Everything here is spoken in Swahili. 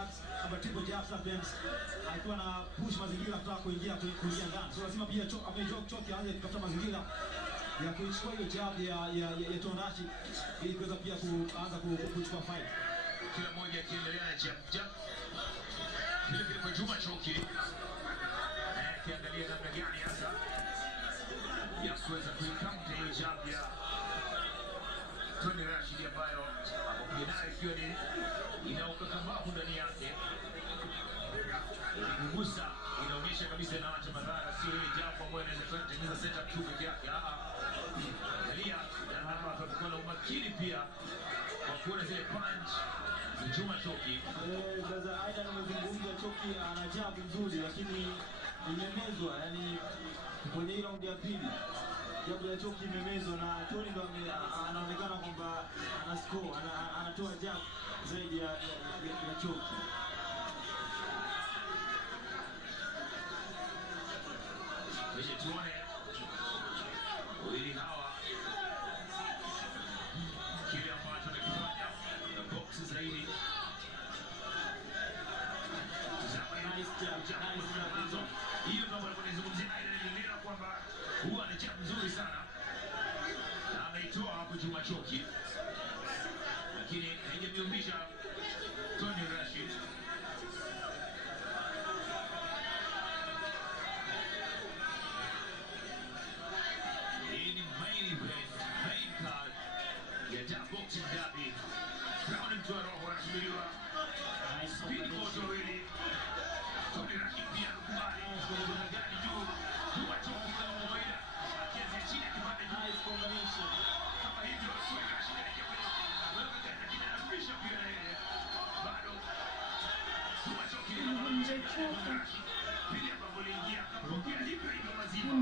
jabs, ama triple jabs na bends. Alikuwa na push mazingira kutaka kuingia ndani. So lazima pia Choki aanze kutafuta mazingira ya kuchukua hiyo jab ya Tondashi ili kuweza pia kuanza kuchukua fight. Kila mmoja akiendelea na jab. Vile kwa Juma Choki. Kiangalia namna gani hasa ya kuweza kuikamata hiyo jab ya Tony Rashid ambayo inayo ikiwa ni inaukakamavu ndani yake. Kugusa inaonyesha kabisa inaacha madhara, sio ile jambo ambayo inaweza kutengeneza setup tu peke yake. Angalia na hapa tutakuwa na umakini pia kwa kuona zile punch za Juma Choki. Sasa aidha nimezungumza Choki ana jab nzuri lakini imemezwa, yani kwenye ile round ya pili jabu ya Choki imemezwa na Tony ndo anaonekana kwamba ana score, anatoa jab zaidi ya Choki. Kisha tuone wawili hawa kile ambacho wanakifanya na box zaidi. Hiyo ndio ambayo tunazungumzia, inaeleza kwamba huwa ni jab nzuri sana na ameitoa hapo Juma Choki, lakini haijamyumbisha Tony Rashid. Hii ni main event, main card ya Dab Boxing Derby. Crown mtu wa roho anasubiriwa. Speed moto wili Tony Rashid pia anakubali kuna gani juu Juma Choki kama kawaida akianzia chini akipanda juu. Nice combination. Kama hivyo Tony Rashid wewe tena kinapisha pia yeye bado Juma Choki pili ambapo aliingia akapokea hivyo mazima.